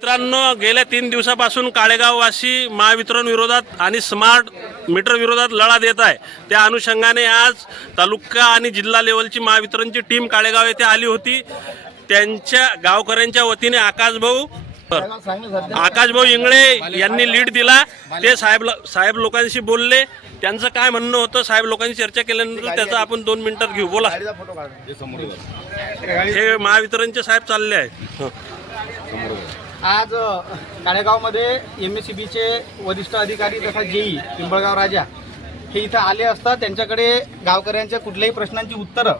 मित्रांनो, गेल्या 3 दिवसापासून काळेगाववासी महावितरण विरोधात आणि स्मार्ट मीटर विरोधात लढा देत आहे। त्या अनुषंगाने आज तालुका आणि जिल्हा लेवलची महावितरणची टीम काळेगाव येथे आली होती। त्यांच्या गावकऱ्यांच्या वतीने आकाशभाऊ इंगळे यांनी लीड दिला। ते साहेब लोकांशी बोलले। त्यांचं काय म्हणणं होतं, साहेब लोकांशी चर्चा केल्यानंतर त्याचा आपण 2 मिनिटात घेऊ। बोला। हे महावितरणचे साहेब चालले आहेत। आज काळेगावमध्ये MSCBचे वरिष्ठ अधिकारी तथा जेई पिंपळगाव राजा हे इथं आले असता त्यांच्याकडे गावकऱ्यांच्या कुठल्याही प्रश्नांची उत्तरं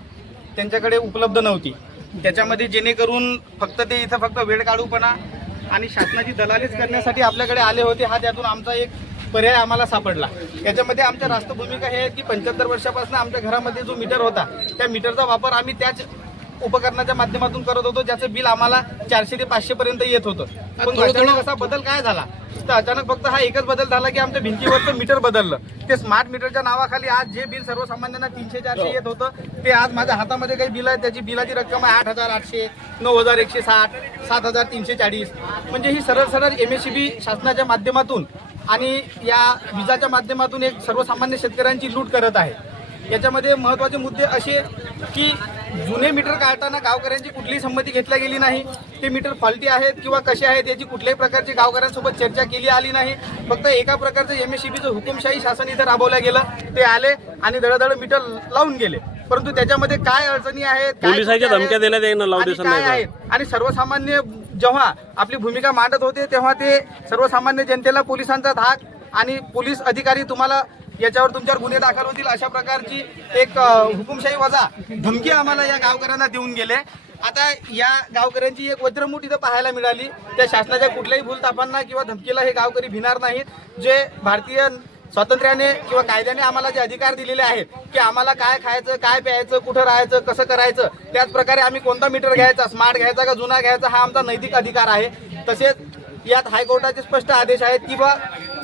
त्यांच्याकडे उपलब्ध नव्हती। त्याच्यामध्ये जेणेकरून ते इथं फक्त वेळ काढूपणा आणि शासनाची दलालीच करण्यासाठी आपल्याकडे आले होते। हा त्यातून आमचा एक पर्याय आम्हाला सापडला। याच्यामध्ये आमच्या रास्त भूमिका हे आहे की 75 वर्षापासून आमच्या घरामध्ये जो मीटर होता त्या मीटरचा वापर आम्ही त्याच उपकरणाच्या माध्यमातून करत होतो, ज्याचं बिल आम्हाला 400 ते 500 पर्यंत येत होतं। पण अचानक असा बदल काय झाला तर अचानक फक्त हा एकच बदल झाला की आमच्या भिंतीवरचं मीटर बदललं। ते स्मार्ट मीटरच्या नावाखाली आज जे बिल सर्वसामान्यांना 300-400 येत होतं ते आज माझ्या हातामध्ये काही बिल आहे, त्याची बिलाची रक्कम आहे 8,800, 9,160, 7,340। म्हणजे ही सरळ MSCB शासनाच्या माध्यमातून आणि या विजाच्या माध्यमातून एक सर्वसामान्य शेतकऱ्यांची लूट करत आहे। याच्यामध्ये महत्त्वाचे मुद्दे असे की जुने मीटर काढताना गावकऱ्यांची कुठलीही संमती घेतली गेली नाही। ते मीटर फॉल्टी आहेत किंवा कसे आहेत याची कुठल्याही प्रकारची गावकऱ्यांसोबत चर्चा केली आली नाही। फक्त एका प्रकारचं MSCBचं हुकुमशाही शासन इथे राबवलं गेलं। ते आले आणि दळदळ मीटर लावून गेले, परंतु त्याच्यामध्ये काय अडचणी आहेत, पोलिसांच्या धमक्या देण्यात येणं लावू देत नाही। आणि सर्वसामान्य जेव्हा आपली भूमिका मांडत होते तेव्हा ते सर्वसामान्य जनतेला पोलिसांचा धाक आणि पोलीस अधिकारी तुम्हाला याच्यावर तुमच्यावर गुन्हे दाखल होतील अशा प्रकारची एक हुकुमशाही वजा धमकी आम्हाला या गावकऱ्यांना देऊन गेले। आता या गावकऱ्यांची एक वज्रमूठ इथं पाहायला मिळाली। त्या शासनाच्या कुठल्याही भूलथापांना किंवा धमकीला हे गावकरी भिणार नाहीत। जे भारतीय स्वातंत्र्याने किंवा कायद्याने आम्हाला जे अधिकार दिलेले आहेत की आम्हाला काय खायचं, काय प्यायचं, कुठं राहायचं, कसं करायचं, त्याच प्रकारे आम्ही कोणता मीटर घ्यायचा, स्मार्ट घ्यायचा का जुना घ्यायचा, हा आमचा नैतिक अधिकार आहे। तसेच यात हायकोर्टाचे स्पष्ट आदेश आहेत की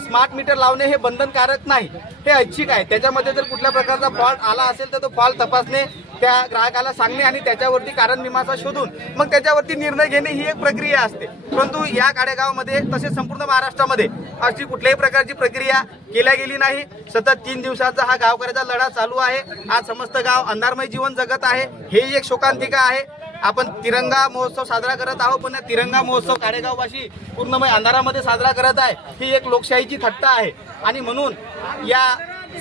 स्मार्ट मीटर लावणे हे बंधनकारक नाही, हे ऐच्छिक आहे। त्याच्यामध्ये जर कुठल्या प्रकारचा फॉल्ट आला असेल तर तो फॉल्ट तपासणे, त्या ग्राहकाला सांगणे आणि त्याच्यावरती कारण मीमांसा शोधून मग त्याच्यावरती निर्णय घेणे ही एक प्रक्रिया असते। परंतु या काळेगावमध्ये तसेच संपूर्ण महाराष्ट्रामध्ये अशी कुठल्याही प्रकारची प्रक्रिया केल्या गेली नाही। सतत 3 दिवसाचा हा गावकऱ्याचा लढा चालू आहे। आज समस्त गाव अंधारमय जीवन जगत आहे। हे एक शोकांतिका आहे। आपण तिरंगा महोत्सव साजरा करत आहोत, पण तिरंगा महोत्सव काळेगाववासी पूर्णमय अंधारामध्ये साजरा करत आहे। ही एक लोकशाहीची थट्टा आहे आणि म्हणून या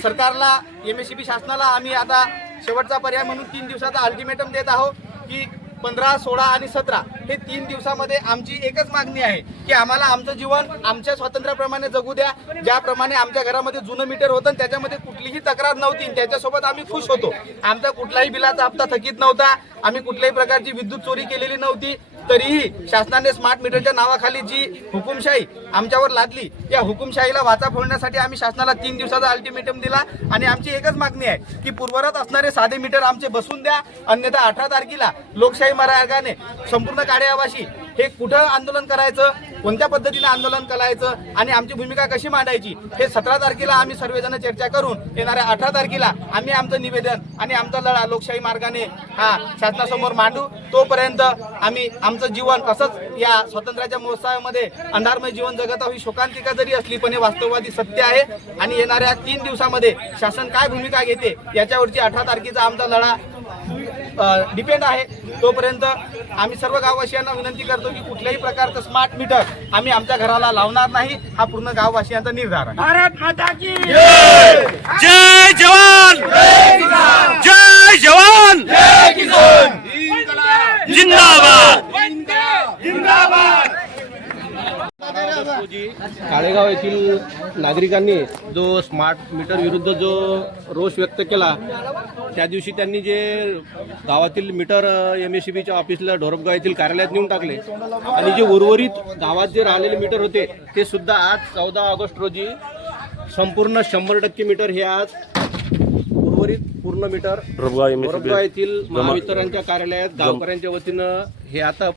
सरकारला MSCB शासनाला आम्ही आता शेवटचा पर्याय म्हणून 3 दिवसाचा अल्टिमेटम देत आहोत की 15, 16 आणि 17 हे 3 दिवसामध्ये आमची एकच मागणी आहे की आम्हाला आमचं जीवन आमच्या स्वातंत्र्याप्रमाणे जगू द्या। ज्याप्रमाणे आमच्या घरामध्ये जुनं मीटर होतं त्याच्यामध्ये कुठलीही तक्रार नव्हती, त्याच्यासोबत आम्ही खुश होतो। आमचा कुठलाही बिलाचा हप्ता थकीत नव्हता, आम्ही कुठल्याही प्रकारची विद्युत चोरी केलेली नव्हती। तरीही शासनाने स्मार्ट मीटरच्या नावाखाली जी हुकुमशाही आमच्यावर लादली, या हुकुमशाहीला वाचा फोडण्यासाठी आम्ही शासनाला 3 दिवसाचा अल्टिमेटम दिला आणि आमची एकच मागणी आहे की पूर्वरत असणारे साधे मीटर आमचे बसवून द्या, अन्यथा 18 तारखेला लोकशाही मार्गाने संपूर्ण काळेगाववासी हे कुठं आंदोलन करायचं, कोणत्या पद्धतीने आंदोलन करायचं आणि आमची भूमिका कशी मांडायची हे 17 तारखेला आम्ही सर्वजण चर्चा करून येणाऱ्या 18 तारखेला आम्ही आमचं निवेदन आणि आमचा लढा लोकशाही मार्गाने हा शासनासमोर मांडू। तोपर्यंत आम्ही आमचं जीवन असंच या स्वातंत्र्याच्या महोत्सवामध्ये अंधारमय जीवन जगत आहोत। ही शोकांतिका जरी असली पण हे वास्तववादी सत्य आहे आणि येणाऱ्या 3 दिवसामध्ये शासन काय भूमिका घेते याच्यावरची 18 तारखेचा आमचा लढा डिपेंड आहे। तोपर्यंत आम्ही सर्व गाववासियांना विनंती करतो की कुठल्याही प्रकारचं स्मार्ट मीटर आम्ही आमच्या घराला लावणार नाही, हा पूर्ण गाववासियांचा निर्धार आहे। भारत माता की जय जवान, जय जवान, जय किसान, जिंदाबाद। काळेगाव येथील नागरिकांनी जो स्मार्ट मीटर विरुद्ध जो रोष व्यक्त केला, त्या दिवशी त्यांनी जे गावातील मीटर MSCBच्या ऑफिसला ढोरपगाव येथील कार्यालयात नेऊन टाकले आणि जे उर्वरित गावात जे राहिलेले मीटर होते ते सुद्धा आज 14 ऑगस्ट रोजी संपूर्ण 100% मीटर हे आज उर्वरित पूर्ण मीटर ढोरपगाव येथील महावितरणच्या कार्यालयात गावकऱ्यांच्या वतीनं हे आता